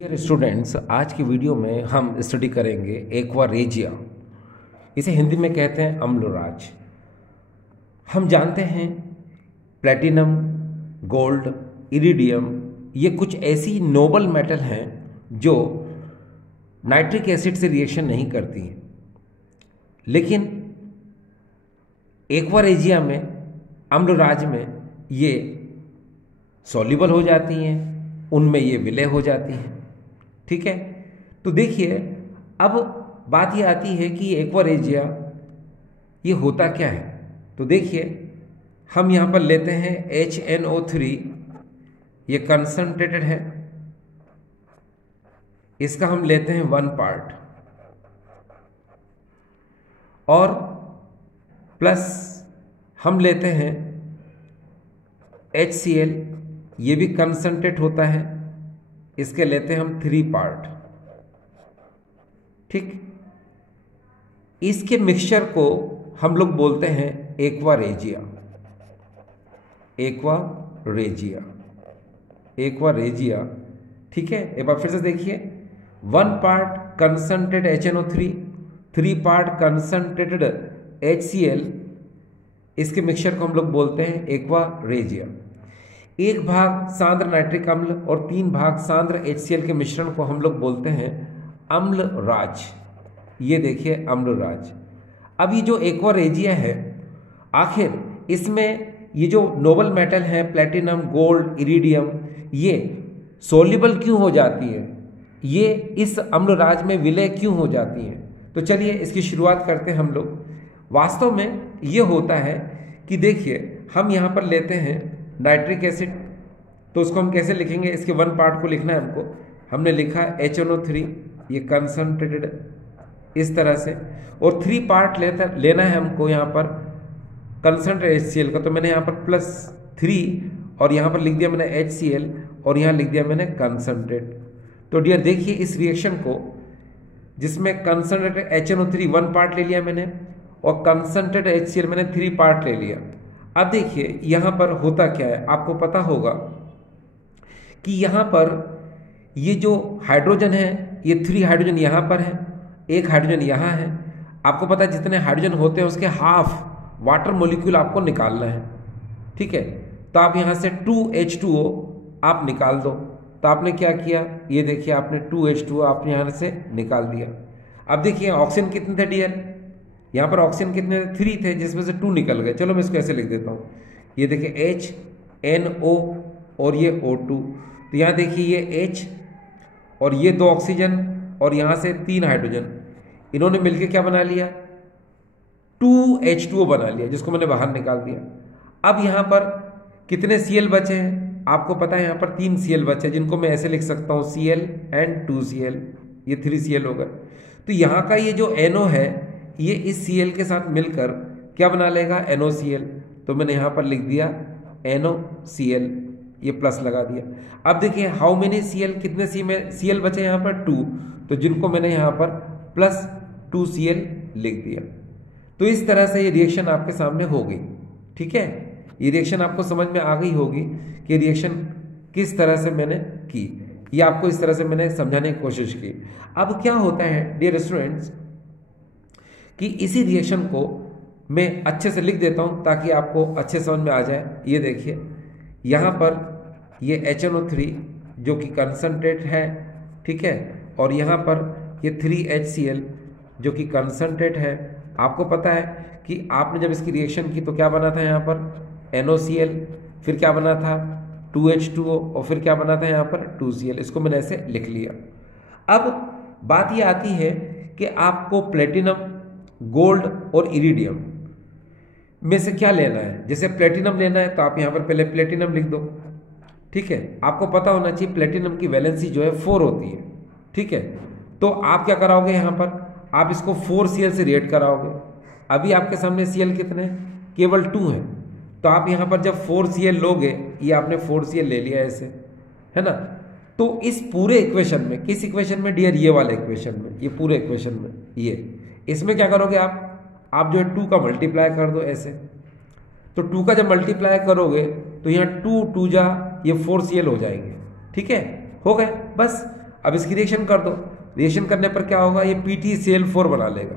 Dear students, आज की video में हम स्टडी करेंगे एक्वा रेजिया। इसे हिंदी में कहते हैं अम्लराज। हम जानते हैं प्लेटिनम, गोल्ड, इरिडियम ये कुछ ऐसी नोबल मेटल हैं जो नाइट्रिक एसिड से रिएक्शन नहीं करती हैं, लेकिन एक्वा रेजिया में, अम्लराज में ये सॉल्युबल हो जाती हैं, उनमें ये विलय हो जाती हैं। ठीक है, तो देखिए अब बात ये आती है कि एक्वा रेजिया ये होता क्या है। तो देखिए हम यहाँ पर लेते हैं HNO3, ये कंसंट्रेटेड है, इसका हम लेते हैं 1 पार्ट, और प्लस हम लेते हैं HCl, ये भी कंसंट्रेट होता है, इसके लेते हैं हम 3 पार्ट। ठीक, इसके मिक्सचर को हम लोग बोलते हैं aqua regia. Aqua regia, aqua regia. ठीक है, एक बार फिर से देखिए, 1 part concentrated HNO3, 3 part concentrated HCl, इसके मिक्सचर को हम लोग बोलते हैं एक्वा रेजिया। 1 भाग सांद्र नाइट्रिक अम्ल और 3 भाग सांद्र HCl के मिश्रण को हम लोग बोलते हैं अम्लराज। ये देखिए अम्लराज। अब ये जो एक्वा रेजिया है, आखिर इसमें ये जो नोबल मेटल है प्लेटिनम, गोल्ड, इरिडियम, ये सोल्यूबल क्यों हो जाती है, ये इस अम्लराज में विलय क्यों हो जाती हैं। तो चलिए इसकी शुरुआत करते हैं हम लोग। वास्तव में ये होता है कि देखिए हम यहाँ पर लेते हैं नाइट्रिक एसिड, तो उसको हम कैसे लिखेंगे, इसके 1 पार्ट को लिखना है हमको। हमने लिखा HNO3, ये कंसंट्रेटेड इस तरह से, और 3 पार्ट लेना है हमको यहाँ पर कंसंट्रेटेड HCl का। तो मैंने यहाँ पर +3 और यहाँ पर लिख दिया मैंने HCl और यहाँ लिख दिया मैंने कंसंट्रेट। तो डियर देखिए इस रिएक्शन को, जिसमें कंसंट्रेटेड HNO3 1 पार्ट ले लिया मैंने और कंसंट्रेटेड HCl मैंने 3 पार्ट ले लिया। अब देखिए यहाँ पर होता क्या है, आपको पता होगा कि यहाँ पर ये जो हाइड्रोजन है, ये 3 हाइड्रोजन यहाँ पर है, 1 हाइड्रोजन यहाँ है। आपको पता है जितने हाइड्रोजन होते हैं उसके हाफ वाटर मॉलिक्यूल आपको निकालना है। ठीक है, तो आप यहाँ से 2H2O आप निकाल दो। तो आपने क्या किया, ये देखिए आपने 2H2O आपने यहाँ से निकाल दिया। अब देखिए ऑक्सीजन कितने थे डियर, यहाँ पर ऑक्सीजन कितने थे, 3 थे, जिसमें से 2 निकल गए। चलो मैं इसको ऐसे लिख देता हूँ, ये देखिए HNO और ये O2। तो यहाँ देखिए ये H और ये 2 ऑक्सीजन और यहाँ से 3 हाइड्रोजन, इन्होंने मिलकर क्या बना लिया, 2H2O बना लिया, जिसको मैंने बाहर निकाल दिया। अब यहाँ पर कितने Cl बचे हैं, आपको पता है यहाँ पर 3 Cl बचे हैं, जिनको मैं ऐसे लिख सकता हूँ Cl and 2Cl, ये 3Cl होगा। तो यहाँ का ये जो NO है, ये इस Cl के साथ मिलकर क्या बना लेगा, NOCl। तो मैंने यहाँ पर लिख दिया NOCl, ये प्लस लगा दिया। अब देखिए हाउ मेनी Cl, कितने Cl बचे यहाँ पर 2, तो जिनको मैंने यहाँ पर +2Cl लिख दिया। तो इस तरह से ये रिएक्शन आपके सामने हो गई। ठीक है, ये रिएक्शन आपको समझ में आ गई होगी कि रिएक्शन किस तरह से मैंने की, ये आपको इस तरह से मैंने समझाने की कोशिश की। अब क्या होता है डियर स्टूडेंट्स कि इसी रिएक्शन को मैं अच्छे से लिख देता हूँ ताकि आपको अच्छे समझ में आ जाए। ये देखिए यहाँ पर ये HNO3 जो कि कंसंट्रेट है, ठीक है, और यहाँ पर ये 3HCl जो कि कंसंट्रेट है। आपको पता है कि आपने जब इसकी रिएक्शन की तो क्या बना था यहाँ पर NOCl, फिर क्या बना था 2H2O और फिर क्या बना था यहाँ पर 2Cl। इसको मैंने ऐसे लिख लिया। अब बात ये आती है कि आपको प्लेटिनम, गोल्ड और इरिडियम में से क्या लेना है। जैसे प्लेटिनम लेना है तो आप यहाँ पर पहले प्लेटिनम लिख दो। ठीक है, आपको पता होना चाहिए प्लेटिनम की वैलेंसी जो है 4 होती है। ठीक है, तो आप क्या कराओगे, यहाँ पर आप इसको 4Cl से रिएक्ट कराओगे। अभी आपके सामने Cl कितने, केवल 2 है, तो आप यहाँ पर जब 4Cl लोगे, ये आपने 4Cl ले लिया ऐसे, है ना। तो इस पूरे इक्वेशन में, किस इक्वेशन में डियर, ये वाले इक्वेशन में, ये पूरे इक्वेशन में, ये इसमें क्या करोगे आप जो है 2 का मल्टीप्लाई कर दो ऐसे। तो 2 का जब मल्टीप्लाई करोगे तो यहाँ 2 2 जा ये 4Cl हो जाएंगे। ठीक है, हो गए बस। अब इसकी रिएक्शन कर दो, रिएक्शन करने पर क्या होगा, ये PtCl4 बना लेगा।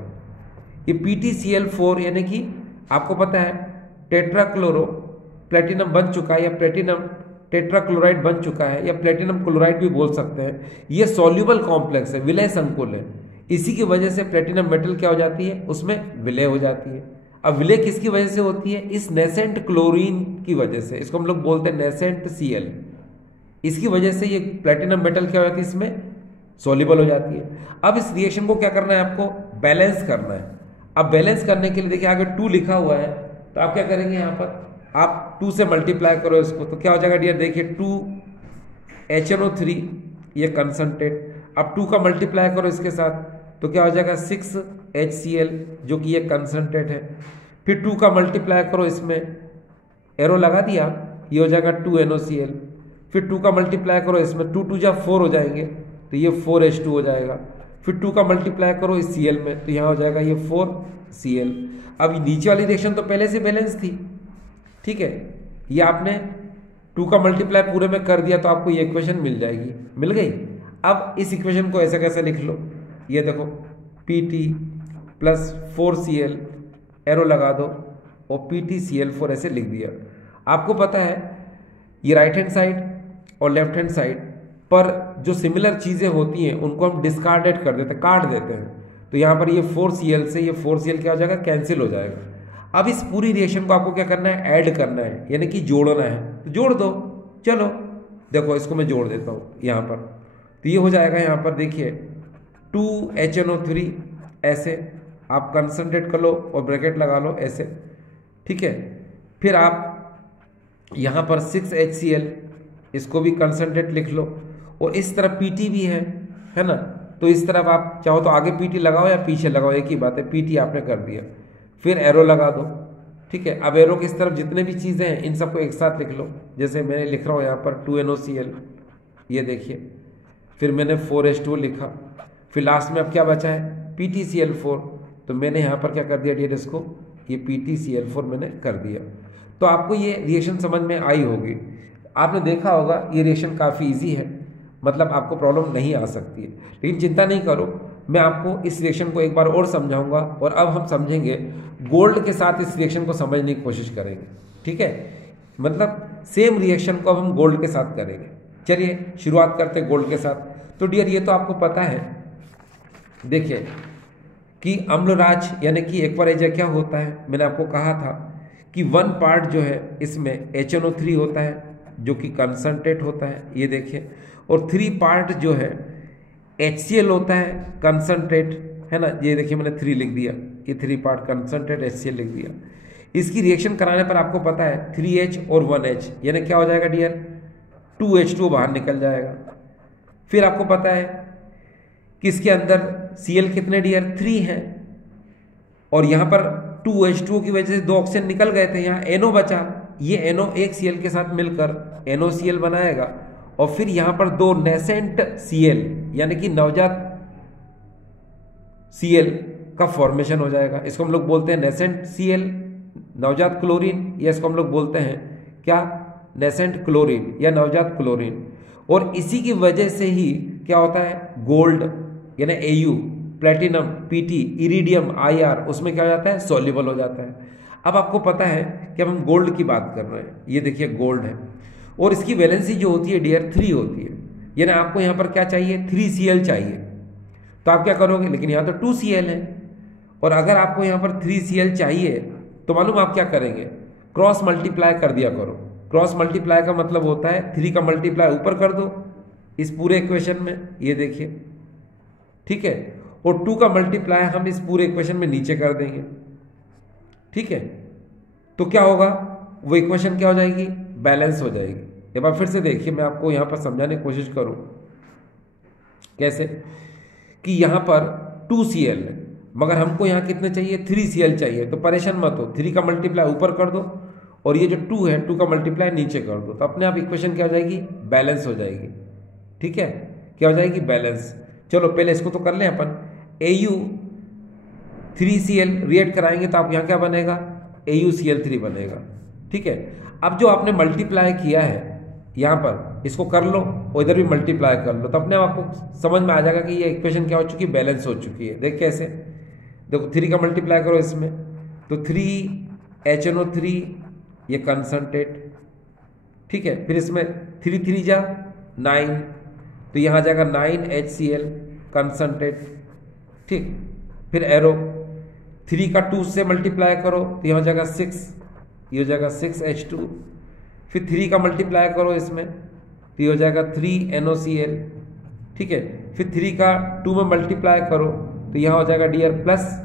ये PtCl4 यानी कि आपको पता है टेट्राक्लोरो प्लेटिनम बन चुका है, या प्लेटिनम टेट्राक्लोराइड बन चुका है, या प्लेटिनम क्लोराइड भी बोल सकते हैं। ये सॉल्युबल कॉम्प्लेक्स है, विलय संकुल है। इसी की वजह से प्लेटिनम मेटल क्या हो जाती है, उसमें विलय हो जाती है। अब विलय किसकी वजह से होती है, इस नेसेंट क्लोरीन की वजह से, इसको हम लोग बोलते हैं नेसेंट Cl। इसकी वजह से ये प्लेटिनम मेटल क्या हो जाती है, इसमें सॉल्युबल हो जाती है। अब इस रिएक्शन को क्या करना है, आपको बैलेंस करना है। अब बैलेंस करने के लिए देखिए आगे 2 लिखा हुआ है, तो आप क्या करेंगे, यहाँ पर आप 2 से मल्टीप्लाई करो इसको, तो क्या हो जाएगा डियर, देखिए 2HNO3 ये कंसंट्रेट। अब 2 का मल्टीप्लाई करो इसके साथ, तो क्या हो जाएगा 6HCl जो कि ये कंसंट्रेट है। फिर 2 का मल्टीप्लाई करो, इसमें एरो लगा दिया, ये हो जाएगा 2NOCl। फिर 2 का मल्टीप्लाई करो इसमें, 2 2 जा 4 हो जाएंगे, तो ये 4H2 हो जाएगा। फिर 2 का मल्टीप्लाई करो इस Cl में, तो यहाँ हो जाएगा ये 4Cl। अब नीचे वाली रिएक्शन तो पहले से बैलेंस थी, ठीक है, ये आपने 2 का मल्टीप्लाई पूरे में कर दिया तो आपको ये इक्वेशन मिल जाएगी, मिल गई। अब इस इक्वेशन को ऐसे कैसे लिख लो, ये देखो Pt प्लस 4Cl एरो लगा दो और PtCl4 ऐसे लिख दिया। आपको पता है ये राइट हैंड साइड और लेफ्ट हैंड साइड पर जो सिमिलर चीज़ें होती हैं उनको हम डिस्कार्डेड कर देते हैं, काट देते हैं। तो यहाँ पर ये 4Cl से ये 4Cl क्या हो जाएगा, कैंसिल हो जाएगा। अब इस पूरी रिएक्शन को आपको क्या करना है, ऐड करना है, यानी कि जोड़ना है। तो जोड़ दो, चलो देखो इसको मैं जोड़ देता हूँ यहाँ पर, तो ये हो जाएगा यहाँ पर देखिए 2HNO3 ऐसे आप कंसंट्रेट कर लो और ब्रैकेट लगा लो ऐसे, ठीक है। फिर आप यहाँ पर 6HCl इसको भी कंसंट्रेट लिख लो, और इस तरफ Pt भी है ना, तो इस तरफ आप चाहो तो आगे Pt लगाओ या पीछे लगाओ, एक ही बात है, Pt आपने कर दिया। फिर एरो लगा दो, ठीक है। अब एरो की इस तरफ जितने भी चीज़ें हैं इन सबको एक साथ लिख लो, जैसे मैंने लिख रहा हूँ यहाँ पर 2NOCl, ये देखिए, फिर मैंने 4H2 लिखा, फिर लास्ट में अब क्या बचा है PtCl4, तो मैंने यहाँ पर क्या कर दिया डियर, इसको ये PtCl4 मैंने कर दिया। तो आपको ये रिएक्शन समझ में आई होगी, आपने देखा होगा ये रिएक्शन काफ़ी इजी है, मतलब आपको प्रॉब्लम नहीं आ सकती है। लेकिन चिंता नहीं करो, मैं आपको इस रिएक्शन को एक बार और समझाऊंगा, और अब हम समझेंगे गोल्ड के साथ इस रिएक्शन को समझने की कोशिश करेंगे, ठीक है। मतलब सेम रिएक्शन को अब हम गोल्ड के साथ करेंगे। चलिए शुरुआत करते हैं गोल्ड के साथ। तो डियर ये तो आपको पता है, देखिए कि अम्लराज यानी कि एक्वारेजिया क्या होता है, मैंने आपको कहा था कि 1 पार्ट जो है इसमें HNO3 होता है जो कि कंसंट्रेट होता है, ये देखिए, और 3 पार्ट जो है HCl होता है कंसंट्रेट, है ना, ये देखिए मैंने 3 लिख दिया, ये 3 पार्ट कंसंट्रेट HCl लिख दिया। इसकी रिएक्शन कराने पर आपको पता है 3H और 1H यानी क्या हो जाएगा डियर, 2H2 बाहर निकल जाएगा। फिर आपको पता है कि इसके अंदर Cl कितने डियर, 3 है, और यहाँ पर 2H2 की वजह से 2 ऑक्सीजन निकल गए थे, यहाँ NO बचा, ये NO एक Cl के साथ मिलकर NOCl बनाएगा, और फिर यहाँ पर 2 नेसेंट Cl यानी कि नवजात Cl का फॉर्मेशन हो जाएगा। इसको हम लोग बोलते हैं नेसेंट Cl, नवजात क्लोरीन, या इसको हम लोग बोलते हैं क्या, नेसेंट क्लोरीन या नवजात क्लोरीन। और इसी की वजह से ही क्या होता है, गोल्ड यानी Au, platinum Pt, iridium IR उसमें क्या हो जाता है, सॉल्युबल हो जाता है। अब आपको पता है कि अब हम गोल्ड की बात कर रहे हैं, ये देखिए गोल्ड है, और इसकी वैलेंसी जो होती है डियर 3 होती है, यानी आपको यहाँ पर क्या चाहिए, 3Cl चाहिए। तो आप क्या करोगे, लेकिन यहाँ तो 2Cl है, और अगर आपको यहाँ पर 3Cl चाहिए तो मालूम आप क्या करेंगे, क्रॉस मल्टीप्लाई कर दिया करो। क्रॉस मल्टीप्लाई का मतलब होता है 3 का मल्टीप्लाई ऊपर कर दो इस पूरे इक्वेशन में, ये देखिए, ठीक है, और 2 का मल्टीप्लाई हम इस पूरे इक्वेशन में नीचे कर देंगे, ठीक है। तो क्या होगा, वो इक्वेशन क्या हो जाएगी, बैलेंस हो जाएगी। एक बार फिर से देखिए, मैं आपको यहाँ पर समझाने की कोशिश करूँ कैसे, कि यहाँ पर 2Cl है, मगर हमको यहाँ कितने चाहिए, 3Cl चाहिए। तो परेशान मत हो, 3 का मल्टीप्लाई ऊपर कर दो, और ये जो 2 है 2 का मल्टीप्लाई नीचे कर दो, तो अपने आप इक्वेशन क्या हो जाएगी, बैलेंस हो जाएगी, ठीक है, क्या हो जाएगी, बैलेंस। चलो पहले इसको तो कर लें अपन, Au 3Cl रिएक्ट कराएंगे तो आप यहाँ क्या बनेगा, AuCl3 बनेगा, ठीक है। अब जो आपने मल्टीप्लाई किया है यहाँ पर इसको कर लो और इधर भी मल्टीप्लाई कर लो, तो अपने आप आपको समझ में आ जाएगा कि ये इक्वेशन क्या हो चुकी है, बैलेंस हो चुकी है। देख कैसे, देखो 3 का मल्टीप्लाई करो इसमें, तो 3HNO3 ये कंसंट्रेट, ठीक है। फिर इसमें 3 3 जा 9, तो यहाँ आ जाएगा 9HCl कंसंट्रेट, ठीक। फिर एरो 3 का 2 से मल्टीप्लाई करो तो यहाँ हो जाएगा 6, ये हो जाएगा 6H2। फिर 3 का मल्टीप्लाई करो इसमें तो ये हो जाएगा 3NOCl, ठीक है। फिर 3 का 2 में मल्टीप्लाई करो तो यहाँ हो जाएगा डियर प्लस,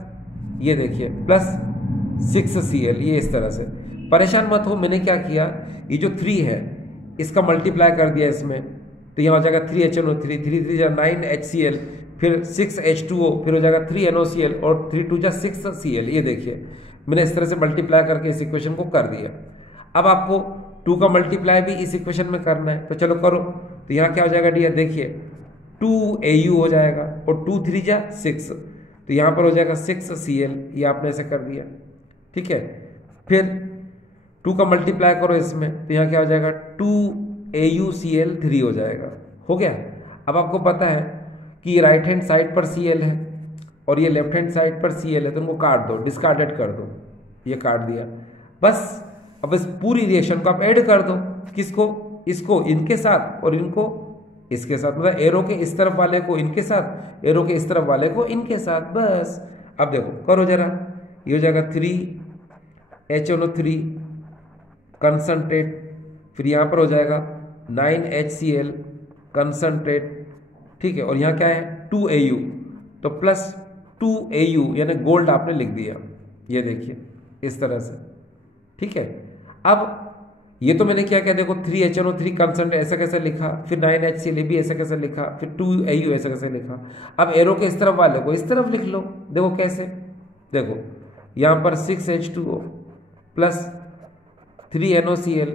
ये देखिए प्लस 6Cl, ये इस तरह से। परेशान मत हो, मैंने क्या किया, ये जो 3 है इसका मल्टीप्लाई कर दिया इसमें, तो यहाँ हो जाएगा 3HNO3, 3 3 जा 9HCl, फिर 6H2O, फिर हो जाएगा 3NOCl और 3 2 जा 6Cl। ये देखिए मैंने इस तरह से मल्टीप्लाई करके इस इक्वेशन को कर दिया। अब आपको 2 का मल्टीप्लाई भी इस इक्वेशन में करना है, तो चलो करो। तो यहाँ क्या हो जाएगा डियर, देखिए 2AU हो जाएगा और 2 3 जा 6, तो यहाँ पर हो जाएगा 6Cl, ये आपने ऐसे कर दिया, ठीक है। फिर 2 का मल्टीप्लाई करो इसमें, तो यहाँ क्या हो जाएगा 2AuCl3 हो जाएगा, हो गया। अब आपको पता है कि ये राइट हैंड साइड पर Cl है और ये लेफ्ट हैंड साइड पर Cl है, तो उनको काट दो, डिस्कार्डेड कर दो, ये काट दिया बस। अब इस पूरी रिएक्शन को आप ऐड कर दो, किसको, इसको इनके साथ और इनको इसके साथ, मतलब एरो के इस तरफ वाले को इनके साथ, एरो के इस तरफ वाले को इनके साथ, बस। अब देखो करो जरा, ये हो जाएगा 3HNO3 कंसंट्रेट, फिर यहाँ पर हो जाएगा 9HCl कंसंट्रेट, ठीक है। और यहाँ क्या है 2AU, तो प्लस 2AU यानी गोल्ड आपने लिख दिया, ये देखिए इस तरह से, ठीक है। अब ये तो मैंने क्या किया, देखो 3HNO3 कंसंट्रेट ऐसा कैसे लिखा, फिर 9HCl भी ऐसा कैसे लिखा, फिर 2AU ऐसा कैसे लिखा। अब एरो के इस तरफ वाले को इस तरफ लिख लो, देखो कैसे, देखो यहाँ पर 6H2O प्लस 3NOCl,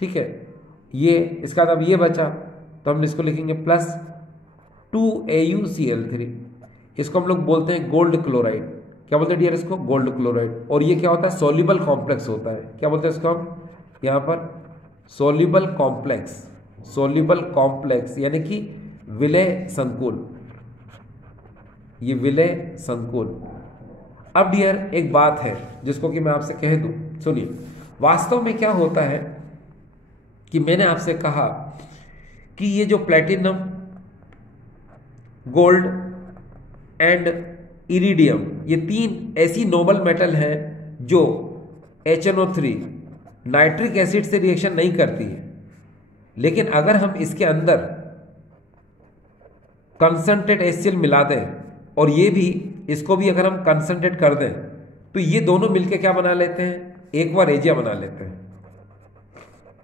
ठीक है। ये इसका अब ये बचा, तो हम इसको लिखेंगे प्लस 2AuCl3, इसको हम लोग बोलते हैं गोल्ड क्लोराइड। क्या बोलते हैं डियर इसको, गोल्ड क्लोराइड। और ये क्या होता है, सॉल्युबल कॉम्प्लेक्स होता है। क्या बोलते हैं इसको हम यहाँ पर, सॉल्युबल कॉम्प्लेक्स, सॉल्युबल कॉम्प्लेक्स यानी कि विलय संकुल, ये विलय संकुल। अब डियर एक बात है जिसको कि मैं आपसे कह दूं, सुनिए। वास्तव में क्या होता है कि मैंने आपसे कहा कि ये जो प्लेटिनम, गोल्ड एंड इरिडियम, ये 3 ऐसी नोबल मेटल हैं जो HNO3 नाइट्रिक एसिड से रिएक्शन नहीं करती है, लेकिन अगर हम इसके अंदर कंसंट्रेट HCl मिला दें और ये भी, इसको भी अगर हम कंसंट्रेट कर दें, तो ये दोनों मिलकर क्या बना लेते हैं, एक्वा रेजिया बना लेते हैं,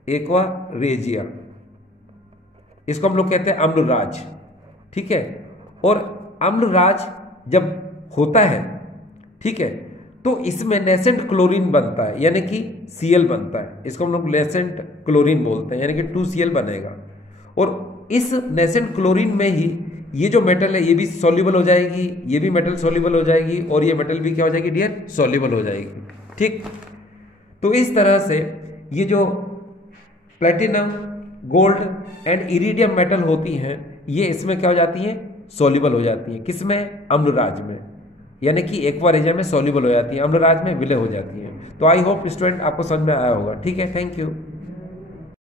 एक्वा रेजिया। इसको हम लोग कहते हैं अम्लराज, ठीक है। और अम्लराज जब होता है, ठीक है, तो इसमें नेसेंट क्लोरीन बनता है, यानी कि Cl बनता है, इसको हम लोग नेसेंट क्लोरीन बोलते हैं, यानी कि 2Cl बनेगा। और इस नेसेंट क्लोरीन में ही ये जो मेटल है ये भी सॉल्युबल हो जाएगी, ये भी मेटल सॉल्युबल हो जाएगी, और ये मेटल भी क्या हो जाएगी डियर, सॉल्युबल हो जाएगी, ठीक। तो इस तरह से ये जो platinum, gold and iridium metal होती हैं, ये इसमें क्या हो जाती हैं, सॉल्युबल हो जाती हैं। किसमें, अम्लराज में, यानी कि एक्वा रेजिया में सॉल्युबल हो जाती है, अम्लराज में विलय हो जाती है। तो आई होप स्टूडेंट आपको समझ में आया होगा, ठीक है। Thank you.